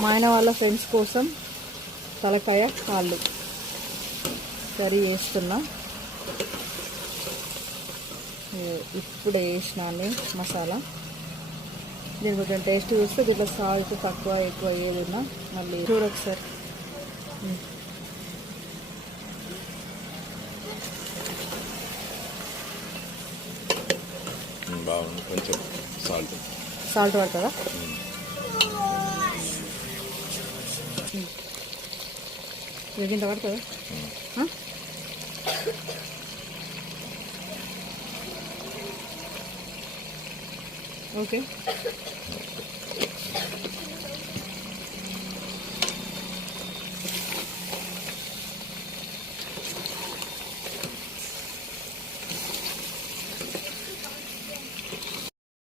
మా ఆయన వాళ్ళ ఫ్రెండ్స్ కోసం తలకాయ కాళ్ళు కర్రీ వేస్తున్నా ఇప్పుడు వేసినాను మసాలా. దీని కొంచెం టేస్ట్ చూస్తే దీంట్లో సాల్ట్ తక్కువ ఎక్కువ ఏది ఉన్నా మళ్ళీ చూడు ఒకసారి. ఉమ్. ఉమ్, బాగుంది. కొంచెం సాల్ట్. సాల్ట్ పడుతుందా? Yo quiero tocar todo. ¿Ah? Ok.